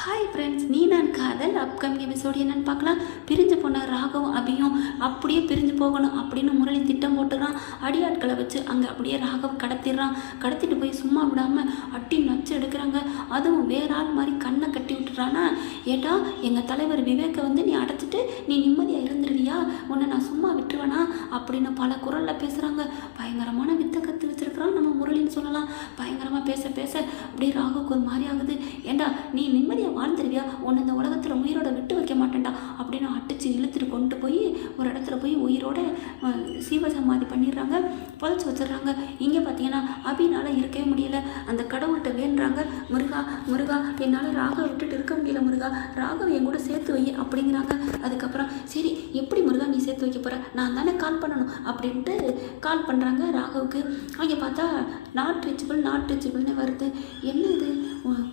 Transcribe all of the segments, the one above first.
Hi friends நீ நான் காதல் அப்கமிங் எபிசோடு என்னன்னு பார்க்கலாம். பிரிஞ்சு போன ராகவ் அபியும் அப்படியே பிரிஞ்சு போகணும் அப்படின்னு முரளி திட்டம் போட்டுறான். அடியாட்களை வச்சு அங்கே அப்படியே ராகவ் கடத்திடுறான். கடத்திட்டு போய் சும்மா விடாமல் அட்டி நச்சு எடுக்கிறாங்க. அதுவும் வேற ஆள் மாதிரி கண்ணை கட்டி விட்டுறானா. ஏட்டா எங்கள் தலைவர் விவேக்கை வந்து நீ அடைச்சிட்டு நீ நிம்மதியாக இருந்துருவியா? உன்னை நான் சும்மா விட்டுருவேனா? அப்படின்னு பல குரலில் பேசுகிறாங்க பயங்கரமான வித்தை கற்று வச்சிருக்கிறான் நம்ம முரளின்னு சொல்லலாம். பயங்கரமாக பேச பேச அப்படியே ராகவுக்கு ஒரு மாதிரி ஆகுது. ஏண்டா நீ நிம்மதியாக வாழ்ந்துருவியா? உன்னை இந்த உலகத்தில் உயிரோட விட்டு வைக்க மாட்டேன்டா. அப்படின்னு அடிச்சு இழுத்துட்டு கொண்டு போய் ஒரு இடத்துல போய் உயிரோட சீவசமாதி பண்ணிடுறாங்க புதைச்சி வச்சிடுறாங்க. இங்கே பார்த்தீங்கன்னா அபினால் இருக்கவே முடியல. அந்த கடவுள்கிட்ட வேண்டுறாங்க முருகா முருகா என்னால் ராக விட்டுட்டு இருக்க முடியல முருகா. ராகவ என் கூட சேர்த்து வை அப்படிங்கிறாங்க. அதுக்கப்புறம் சரி எப்படி முருகா நீ சேர்த்து வைக்க போகிற நான் தானே கால் பண்ணணும். அப்படின்ட்டு கால் பண்ணுறாங்க ராகவுக்கு. அங்கே பார்த்தா நாட் ரீச்சபிள் நாட் ரீச்சபிள்னு வருது. என்ன இது?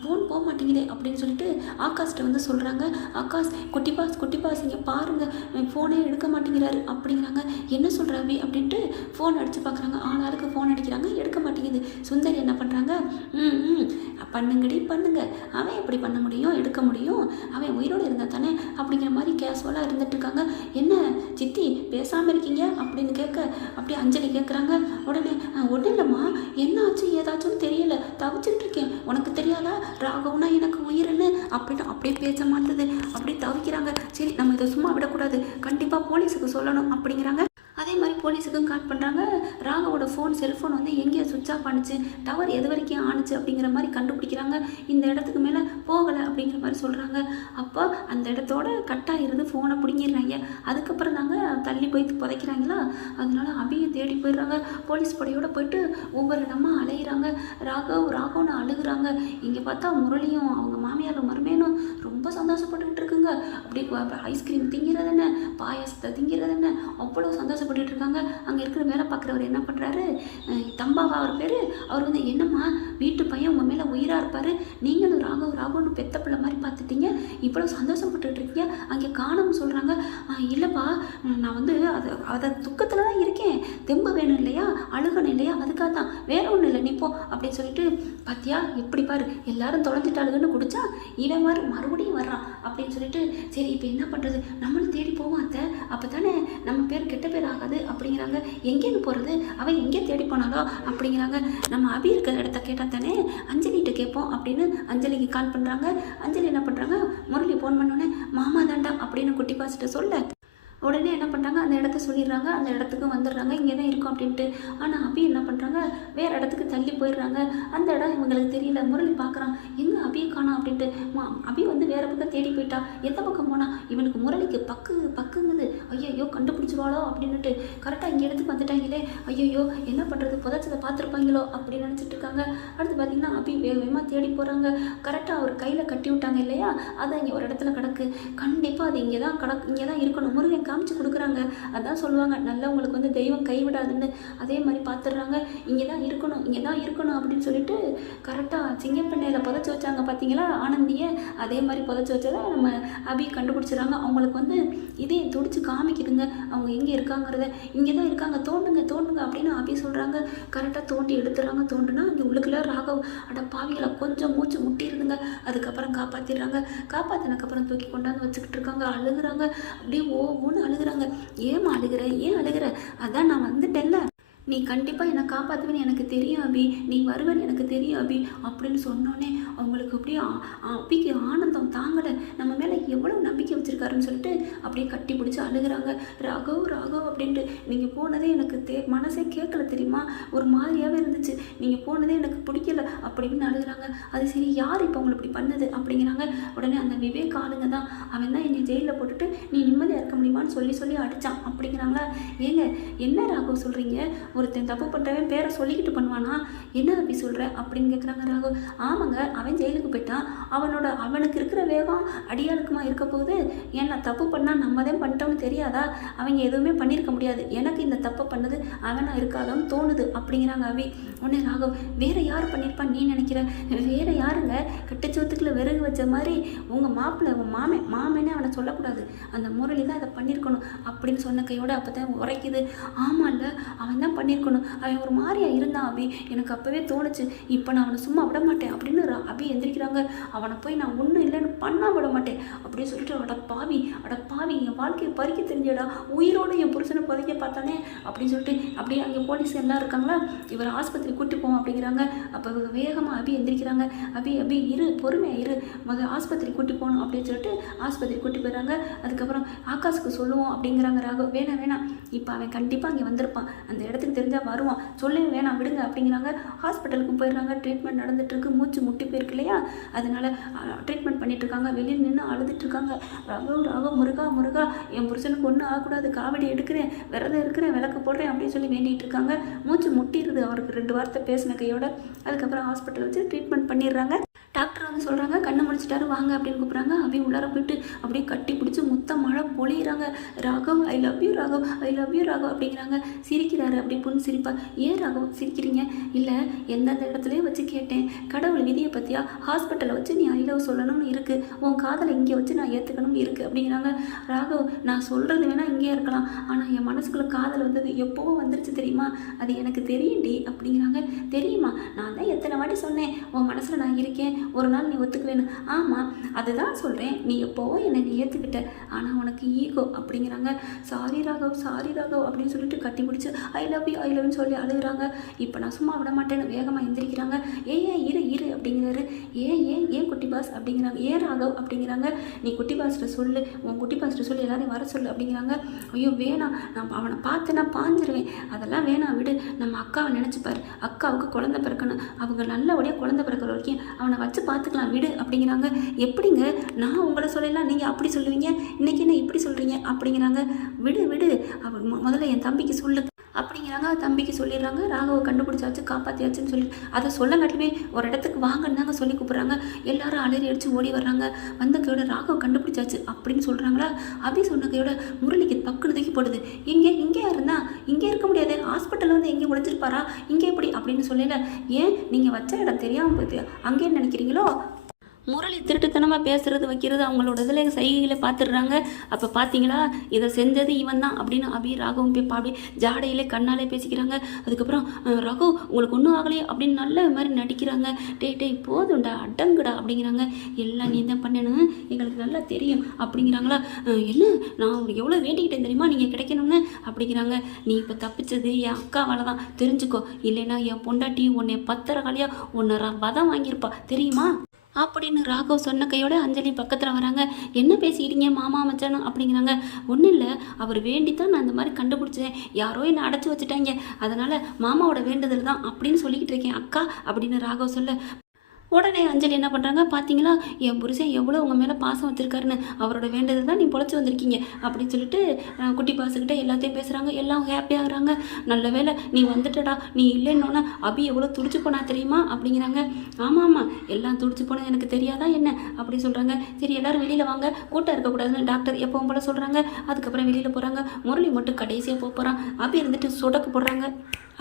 ஃபோன் போக மாட்டேங்குதே அப்படின்னு சொல்லிட்டு ஆகாஷ்கிட்ட வந்து சொல்கிறாங்க ஆகாஷ் குட்டி பாஸ் குட்டி பாஸ் இங்கே பாருங்கள் ஃபோனே எடுக்க மாட்டேங்கிறாரு. அப்படிங்கிறாங்க. என்ன சொல்கிற அபி? அப்படின்ட்டு ஃபோன் அடித்து பார்க்குறாங்க ஆளாளுக்கு ஃபோன் அடிக்கிறாங்க. எடுக்க மாட்டேங்குது. சுந்தரி என்ன பண்ணுறாங்க ம் ம். பண்ணுங்கடி பண்ணுங்க. அவன் எப்படி பண்ண முடியும்? எடுக்க முடியும்? அவன் உயிரோடு இருந்தால் தானே? அப்படிங்கிற மாதிரி கேஷுவலாக இருந்துட்டு இருக்காங்க. என்ன சித்தி பேசாமல் இருக்கீங்க? அப்படின்னு கேட்க அப்படியே அஞ்சலி கேட்குறாங்க உடனே "அஹ், இல்லைம்மா. என்ன ஆச்சு? ஏதாச்சும் தெரியல. தவிச்சிட்டு இருக்கேன். உனக்கு தெரியாதா? ராகவனா எனக்கு உயிர்னு அப்படின்னு அப்படியே பேச மாட்டுது அப்படியே தவிக்கிறாங்க. சரி நம்ம இதை சும்மா விடக்கூடாது. கண்டிப்பாக போலீஸுக்கு சொல்லணும். அப்படிங்கிறாங்க. அதே மாதிரி போலீஸுக்கும் கால் பண்ணுறாங்க ராகவோட ஃபோன் செல்ஃபோன் வந்து எங்கேயோ சுவிட்ச் ஆஃப் ஆணுச்சு டவர் எது வரைக்கும் ஆணுச்சு அப்படிங்கிற மாதிரி கண்டுபிடிக்கிறாங்க. இந்த இடத்துக்கு மேலே போகலை அப்படிங்கிற மாதிரி சொல்கிறாங்க அப்போ அந்த இடத்தோட கட்டாக இருந்து ஃபோனை பிடிங்கிடுறாங்க. அதுக்கப்புறம் தாங்க தள்ளி போய் புதைக்கிறாங்களா? அதனால அபியை தேடி போயிடுறாங்க. போலீஸ் படையோடு போயிட்டு ஒவ்வொரு இடமா அலையிறாங்க. ராகவ் ராகவ்னு அழுகுறாங்க. இங்கே பார்த்தா முரளியும் அவங்க மாமியார் மருமேனும் ரொம்ப சந்தோஷப்பட்டுக்கிட்டு இருக்குங்க அப்படி ஐஸ்கிரீம் திங்கிறது என்ன? பாயாசத்தை திங்கிறது என்ன? அவ்வளோ சந்தோஷப்பட்டுட்டு இருக்காங்க அங்கே இருக்கிற வேலை பார்க்குறவர் என்ன பண்ணுறாரு தம்பாவா அவர் பேர். அவர் வந்து என்னம்மா வீட்டு பையன் உங்கள் மேலே உயிராக இருப்பார். நீங்களும் ராகவ் ராகவன் பெத்த பிள்ளை மாதிரி பார்த்துட்டீங்க. இவ்வளோ சந்தோஷப்பட்டுட்டு இருக்கீங்க அங்கே காணும் சொல்கிறாங்க இல்லைப்பா. நான் வந்து அது அதை துக்கத்தில் தான் இருக்கேன். தெம்பு வேணும் இல்லையா? அழுகணும் இல்லையா? அதுக்காக தான். வேற ஒன்றும் இல்லை. நீ போ அப்படின்னு சொல்லிட்டு பாத்தியா? எப்படி பாரு. எல்லாரும் தொலைஞ்சிட்டாளுகன்னு குடிச்சா இவன் மாதிரி மறுபடியும் வர்றான் அப்படின்னு சொல்லிட்டு சரி இப்போ என்ன பண்ணுறது நம்மளும் தேடி போவோம் அத்தை. அப்போ தானே நம்ம பேர் கெட்ட பேர் ஆகாது அப்படிங்கிறாங்க. எங்கேருந்து போகிறது அவன் எங்கே தேடி போனாலோ அப்படிங்கிறாங்க. நம்ம அபி இருக்கிற இடத்த கேட்டால் தானே அஞ்சலிகிட்ட கேட்போம் அப்படின்னு அஞ்சலிக்கு கால் பண்ணுறாங்க அஞ்சலி என்ன பண்ணுறாங்க முரளி ஃபோன் பண்ணோன்னே மாமா தாண்டா அப்படின்னு குட்டி பாசிட்ட சொல்ல. உடனே என்ன பண்ணுறாங்க அந்த இடத்த சொல்லிடுறாங்க. அந்த இடத்துக்கு வந்துடுறாங்க. இங்கே தான் இருக்கும் அப்படின்ட்டு. ஆனால் அபி என்ன பண்ணுறாங்க வேறு இடத்துக்கு தள்ளி போயிடுறாங்க. அந்த இடம் இவங்களுக்கு தெரியல. முரளி பார்க்குறான் காணா அப்படின்ட்டு மா அபி வந்து வேறு பக்கம் தேடி போயிட்டா எந்த பக்கம் போனா? இவனுக்கு முரளிக்கு பக்கு பக்குங்குது. ஐயோ கண்டுபிடிச்சிருவாளோ? அப்படின்னுட்டு கரெக்டாக இங்கே எடுத்து வந்துட்டாங்களே ஐயோ என்ன பண்ணுறது புதைச்சதை பார்த்துருப்பாங்களோ? அப்படின்னு நினச்சிட்டு இருக்காங்க. அடுத்து பார்த்தீங்கன்னா அபி வேக வேகமாக தேடி போகிறாங்க கரெக்டாக அவர் கையில் கட்டி விட்டாங்க இல்லையா? அதை இங்கே ஒரு இடத்துல கிடக்கு. கண்டிப்பாக அது இங்கே தான் கிடக்கு இங்கே தான் இருக்கணும். முருகன் காமிச்சு கொடுக்குறாங்க. அதான் சொல்லுவாங்க. நல்லவங்களுக்கு வந்து தெய்வம் கைவிடாதுன்னு. அதே மாதிரி பார்த்துடுறாங்க. இங்கே தான் இருக்கணும் இங்கே தான் இருக்கணும் அப்படின்னு சொல்லிட்டு கரெக்டாக சிங்கப்பண்ணையில் புதைச்சி வச்சாங்க பார்த்தீங்களா? ஆனந்தியை அதே மாதிரி புதைச்சி வச்சதை நம்ம அபி கண்டுபிடிச்சிடுறாங்க. அவங்களுக்கு வந்து இதே துடிச்சு காமிக்குதுங்க. அவங்க எங்கே இருக்காங்கிறத. இங்கே தான் இருக்காங்க. தோண்டுங்க தோண்டுங்க அப்படின்னு அபி சொல்கிறாங்க கரெக்டாக தோண்டி எடுத்துடுறாங்க. தோண்டுனா இங்கே உள்ளுக்குள்ள ராகவ் அட பாவிகளை கொஞ்சம் மூச்சு முட்டிடுதுங்க. அதுக்கப்புறம் காப்பாற்றிடுறாங்க காப்பாற்றினதுக்கப்புறம் தூக்கி கொண்டாந்து வச்சுக்கிட்டு இருக்காங்க. அழுகுறாங்க. அப்படியே ஓ ஓன்னு அழுகுறாங்க. ஏமா அழுகுற? ஏன் அழுகுற? அதான் நான் வந்துட்டேன்ல. நீ கண்டிப்பாக என்னை காப்பாற்றுவேன்னு எனக்கு தெரியும் அபி. நீ வருவேன்னு எனக்கு தெரியும் அபி. அப்படின்னு சொன்னோன்னே அவங்களுக்கு அப்படியே அபிக்கு ஆனந்தம் தாங்கலை. நம்ம மேலே எவ்வளோ நம்பிக்கை வச்சுருக்காருன்னு சொல்லிட்டு அப்படியே கட்டி பிடிச்சி அழுகுறாங்க. ராகவ் ராகவ் அப்படின்ட்டு நீங்கள் போனதே எனக்கு தே மனசே கேட்கல தெரியுமா? ஒரு மாதிரியாகவே இருந்துச்சு. நீங்கள் போனதே எனக்கு பிடிக்கல அப்படின்னு அழுகுறாங்க. அது சரி யார் இப்போ உங்களை இப்படி பண்ணது? அப்படிங்கிறாங்க. உடனே அந்த விவேக் ஆளுங்க தான். அவன் தான் என்னை ஜெயிலில் போட்டுட்டு நீ நிம்மதியாக இருக்க முடியுமான்னு சொல்லி சொல்லி அடித்தான் அப்படிங்கிறாங்களா? ஏங்க என்ன ராகவ் சொல்கிறீங்க ஒருத்தன் தப்பு பண்ணுறவன் பேரை சொல்லிக்கிட்டு பண்ணுவானா? என்ன அப்படி சொல்கிற அப்படின்னு கேட்குறாங்க ராகு. ஆமாங்க அவன் ஜெயிலுக்கு போயிட்டான். அவனோட அவனுக்கு இருக்கிற வேகம் அடியாளுக்குமா இருக்க போகுது? ஏன்னா தப்பு பண்ணால் நம்ம தான் பண்ணிட்டோம்னு தெரியாதா? அவங்க எதுவுமே பண்ணியிருக்க முடியாது. எனக்கு இந்த தப்பை பண்ணது அவனா இருக்காதான்னு தோணுது அப்படிங்கிறாங்க அவி உடனே ராகவ் வேறு யார் பண்ணியிருப்பான் நீ நினைக்கிற? வேறு யாருங்க? கட்டுச்சோத்துக்குள்ள விறகு வச்ச மாதிரி உங்கள் மாப்பிள்ளை உன் மாமன் மாமனே அவனை சொல்லக்கூடாது. அந்த முரளி தான் அதை பண்ணியிருக்கணும் அப்படின்னு சொன்ன கையோட அப்போ தான் உரைக்குது. ஆமாம்ல அவன் தான் பண்ணியிருக்கணும் அவன் ஒரு மாதிரியாக இருந்தான் அபி எனக்கு அப்போவே தோணுச்சு. இப்போ நான் அவனை சும்மா விட மாட்டேன் அப்படின்னு அபி எந்திரிக்கிறாங்க. அவனை போய் நான் ஒன்றும் இல்லைன்னு பண்ணா விட மாட்டேன். அப்படின்னு சொல்லிட்டு அட பாவி அட பாவி என் வாழ்க்கையை பறிக்க தெரிஞ்சடா. உயிரோட என் புருஷனை பறிக்க பார்த்தானே அப்படின்னு சொல்லிட்டு அப்படியே அங்கே போலீஸ் எல்லாம் இருக்காங்களா? இவர் ஆஸ்பத்திரி கூட்டி போவோம் அப்படிங்கிறாங்க. அப்போ இவங்க வேகமாக அபி எந்திரிக்கிறாங்க. அபி அபி இரு பொறுமையாக இரு. முதல் ஆஸ்பத்திரி கூட்டி போகணும் அப்படின்னு சொல்லிட்டு ஆஸ்பத்திரி கூட்டி போயிடுறாங்க. அதுக்கப்புறம் ஆகாஷுக்கு சொல்லுவோம் அப்படிங்கிறாங்க ராகவ். வேணாம் வேணாம். இப்போ அவன் கண்டிப்பாக அங்கே வந்திருப்பான். அந்த இடத்துக்கு தெரிஞ்சால் வருவான். சொல்லவே வேணாம் விடுங்க அப்படிங்கிறாங்க. ஹாஸ்பிட்டலுக்கு போயிடுறாங்க. ட்ரீட்மெண்ட் நடந்துட்டுருக்கு. மூச்சு முட்டி போயிருக்கு இல்லையா? அதனால ட்ரீட்மெண்ட் பண்ணிட்டு இருக்காங்க வெளியில் நின்று அழுதுட்டுருக்காங்க. இருக்காங்க ராகவ் முருகா முருகா என் புருஷனுக்கு ஒன்றும் ஆகக்கூடாது. காவடி எடுக்கிறேன். விரதம் இருக்கிறேன். விளக்கு போடுறேன் அப்படின்னு சொல்லி வேண்டிகிட்டு இருக்காங்க மூச்சு முட்டிடுது. அவருக்கு ரெண்டு வார்த்தை பேசின கையோட. அதுக்கப்புறம் ஹாஸ்பிட்டல் வச்சு ட்ரீட்மெண்ட் பண்ணிடுறாங்க. டாக்டர் வந்து சொல்கிறாங்க கண்ணை முடிச்சிட்டாரு வாங்க அப்படின்னு கூப்பிட்றாங்க. அப்படியே உள்ளார போயிட்டு அப்படியே கட்டி பிடிச்சி முத்த மழை பொழியிறாங்க. Raghav I love you Raghav I love you Raghav அப்படிங்கிறாங்க. சிரிக்கிறாரு அப்படி பொண்ணு சிரிப்பா. ஏன் ராகவ் சிரிக்கிறீங்க? இல்லை எந்தெந்த இடத்துலையே வச்சு கேட்டேன். கடவுள் விதியை பற்றியா ஹாஸ்பிட்டலில் வச்சு நீ ஐ லவ் சொல்லணும்னு இருக்குது உன் காதலை இங்கே வச்சு நான் ஏற்றுக்கணும்னு இருக்குது அப்படிங்கிறாங்க. ராகவ் நான் சொல்கிறது வேணால் இங்கேயே இருக்கலாம். ஆனால் என் மனசுக்குள்ள காதல் வந்தது எப்போவோ வந்துருச்சு தெரியுமா? அது எனக்கு தெரியும்டி அப்படிங்கிறாங்க. தெரியுமா? நான் தான் எத்தனை வாட்டி சொன்னேன். உன் மனசில் நான் இருக்கேன். ஒரு நாள் நீ ஒத்துக்குவேன்னு ஆமாம் அதுதான் சொல்கிறேன் நீ எப்போவோ என்னை நீ ஏற்றுக்கிட்ட ஆனால் உனக்கு ஈகோ அப்படிங்கிறாங்க. சாரி ராகவ் சாரி ராகவ் அப்படின்னு சொல்லிட்டு கட்டி பிடிச்சி ஐ லவ் யூ ஐ லவ்னு சொல்லி அழுகுறாங்க. இப்போ நான் சும்மா விட மாட்டேன்னு வேகமாக எந்திரிக்கிறாங்க. ஏன் ஏன் இரு இரு அப்படிங்கிறாரு. ஏன் ஏன் ஏன் குட்டி பாஸ் அப்படிங்கிறாங்க. ஏன் ராகவ்? அப்படிங்கிறாங்க. நீ குட்டி பாஸ்கிட்ட சொல்லு. உன் குட்டி பாஸ்கிட்ட சொல்லி. எல்லாரையும் வர சொல்லு அப்படிங்கிறாங்க. ஐயோ வேணாம். நான் அவனை பார்த்தேன்னா பாஞ்சிருவேன். அதெல்லாம் வேணாம் விடு. நம்ம அக்காவை நினச்சிப்பார். அக்காவுக்கு குழந்தை பிறக்கணும். அவங்க நல்லபடியாக குழந்தை பிறக்கிற வரைக்கும் அவனை வச்சு பார்த்துக்கலாம் விடு அப்படிங்கிறாங்க. எப்படிங்க? நான் உங்களை சொல்லலாம் நீங்கள் அப்படி சொல்லுவீங்க? இன்னைக்கு என்ன இப்படி சொல்கிறீங்க அப்படிங்கிறாங்க. விடு விடு. முதல்ல என் தம்பிக்கு சொல்லு. அப்படிங்கிறாங்க. தம்பிக்கு சொல்லிடுறாங்க. ராகவை கண்டுபிடிச்சாச்சு காப்பாற்றியாச்சுன்னு சொல்லி அதை சொல்லங்காட்டியுமே ஒரு இடத்துக்கு வாங்கன்னு தாங்க சொல்லி கூப்பிட்றாங்க. எல்லாரும் அலறி அடித்து ஓடி வர்றாங்க. வந்த கையோட ராகவ் கண்டுபிடிச்சாச்சு அப்படின்னு சொல்கிறாங்களா அபி சொன்ன கையோட முரளிக்கு பக்குன்னு தூக்கி போடுது. இங்கே இங்கே இருந்தா? இங்கே இருக்க முடியாது. ஹாஸ்பிட்டலில் வந்து எங்கே ஒளிஞ்சிருப்பாரா? இங்கே எப்படி? அப்படின்னு சொல்லல. ஏன்? நீங்கள் வச்ச இடம் தெரியாமல் போயிட்டு அங்கே நினைக்கிறீங்களோ? முரளி திருட்டுத்தனமாக பேசுறது வைக்கிறது அவங்களோட இதில் சைகைகளை பார்த்துடுறாங்க அப்போ பார்த்தீங்களா இதை செஞ்சது இவன் தான் அப்படின்னு அபி ராகவும் போய் பாடி ஜாடையிலே கண்ணாலே பேசிக்கிறாங்க. அதுக்கப்புறம் ரகு உங்களுக்கு ஒன்றும் ஆகலையே அப்படின்னு நல்ல மாதிரி நடிக்கிறாங்க. டே டேய் போதும்டா அடங்குடா அப்படிங்கிறாங்க. எல்லாம் நீ தான் பண்ணணும் எங்களுக்கு நல்லா தெரியும் அப்படிங்கிறாங்களா. என்ன? நான் உங்களுக்கு எவ்வளோ வேண்டிக்கிட்டேன் தெரியுமா? நீங்கள் கிடைக்கணும்னு அப்படிங்கிறாங்க. நீ இப்போ தப்பிச்சது என் அக்காவால் தான் தெரிஞ்சுக்கோ. இல்லைன்னா என் பொண்டாட்டி உன்னை பத்தரை காலியாக உன்னை வதம் வாங்கியிருப்பா. தெரியுமா? அப்படின்னு ராகவ் சொன்ன கையோட அஞ்சலி பக்கத்தில் வராங்க. என்ன பேசிக்கிறீங்க மாமா மச்சானும் அப்படிங்கிறாங்க. ஒன்றும் இல்லை. அவர் வேண்டி தான் நான் இந்த மாதிரி கண்டுபிடிச்சேன். யாரோ என்னை அடைச்சி வச்சுட்டாங்க. அதனால் மாமாவோட வேண்டுதல் தான் அப்படின்னு சொல்லிக்கிட்டு இருக்கேன். அக்கா அப்படின்னு ராகவ் சொல்ல உடனே அஞ்சலி என்ன பண்ணுறாங்க பார்த்தீங்களா என் புருஷன் எவ்வளோ உங்கள் மேலே பாசம் வச்சுருக்காருன்னு. அவரோட வேண்டது தான் நீ பொழைச்சி வந்திருக்கீங்க. அப்படின்னு சொல்லிட்டு குட்டி பாசுக்கிட்ட எல்லாத்தையும் பேசுகிறாங்க எல்லாம் ஹாப்பியாகிறாங்க நல்ல வேளை நீ வந்துட்டடா. நீ இல்லைன்னொன்னே அபி எவ்வளோ துடிச்சு போனா தெரியுமா? அப்படிங்கிறாங்க. ஆமாம் ஆமாம் எல்லாம் துடிச்சு போனது எனக்கு தெரியாதா என்ன? அப்படி சொல்கிறாங்க சரி எல்லோரும் வெளியில் வாங்க. கூட்டம் இருக்கக்கூடாதுன்னு டாக்டர் எப்பவும் போல சொல்கிறாங்க அதுக்கப்புறம் வெளியில் போகிறாங்க முரளி மட்டும் கடைசியாக போக போகிறான் அபி இருந்துட்டு சுடக்கு போடுறாங்க.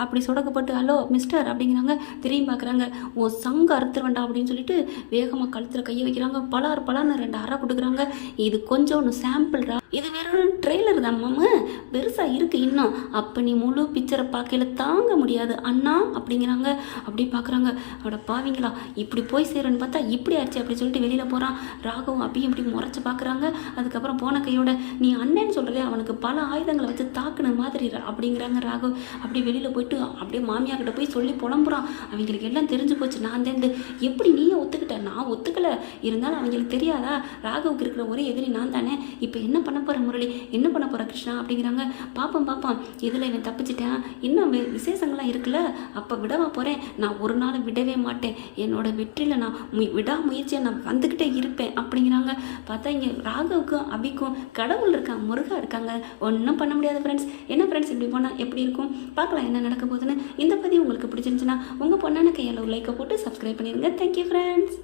அப்படி சுடக்கப்பட்டு ஹலோ மிஸ்டர் அப்படிங்கிறாங்க. திரும்பி பார்க்குறாங்க உன் சங்க வேண்டாம் அப்படின்னு சொல்லிட்டு வேகமாக கழுத்தில் கையை வைக்கிறாங்க. பலார் பலார்னு ரெண்டு அரை கொடுக்குறாங்க. இது கொஞ்சம் ஒன்று சாம்பிள்ரா இது வெறும் ட்ரெய்லர் தான் மாமு. பெருசாக இருக்குது இன்னும். அப்போ நீ முழு பிக்சரை பார்க்கல தாங்க முடியாது. அண்ணா அப்படிங்கிறாங்க. அப்படி பார்க்குறாங்க. அவட பாவிங்களா? இப்படி போய் சேருன்னு பார்த்தா இப்படி ஆச்சு அப்படி சொல்லிட்டு வெளியில் போகிறான் ராகவும் அப்படியும் இப்படி முறைச்சி பார்க்குறாங்க. அதுக்கப்புறம் போன கையோட நீ அண்ணன்னு சொல்கிறதே அவனுக்கு பல ஆயுதங்களை வச்சு தாக்குன மாதிரி அப்படிங்கிறாங்க ராகவ். அப்படி வெளியில் போயிட்டு அப்படியே மாமியார்கிட்ட போய் சொல்லி புலம்புறான். அவங்களுக்கு எல்லாம் தெரிஞ்சு போச்சு. நான் தேர்ந்து எப்படி நீயே ஒத்துக்கிட்ட? நான் ஒத்துக்கலை. இருந்தாலும் அவங்களுக்கு தெரியாதா? ராகவுக்கு இருக்கிற ஒரே எதிரி நான் தானே. இப்போ என்ன பண்ண போகிற முரளி? என்ன பண்ண போகிற கிருஷ்ணா அப்படிங்கிறாங்க. பாப்போம் பாப்போம். இதில் இவன் தப்பிச்சிட்டேன்? இன்னும் வி- விசேஷங்கள்லாம் இருக்குல்ல? அப்போ விடவா போகிறேன் நான் ஒரு நாள் விடவே மாட்டேன். என்னோட வெற்றியில் நான் மு விடாமுயற்சியை நான் வந்துக்கிட்டே இருப்பேன் அப்படிங்கிறாங்க. பார்த்தா இங்கே ராகவுக்கும் அபிக்கும் கடவுள் இருக்காங்க முருகா இருக்காங்க. ஒன்றும் பண்ண முடியாது ஃப்ரெண்ட்ஸ் என்ன ஃப்ரெண்ட்ஸ் இப்படி போனால் எப்படி இருக்கும்? பார்க்கலாம் என்ன நடக்க போகுதுன்னு. இந்த பதிவு உங்களுக்கு பிடிச்சிருந்துச்சுன்னா உங்கள் பொண்ணான கையில் லைக்கை போட்டு சப்ஸ்கிரைப் பண்ணிடுங்க. Thank you friends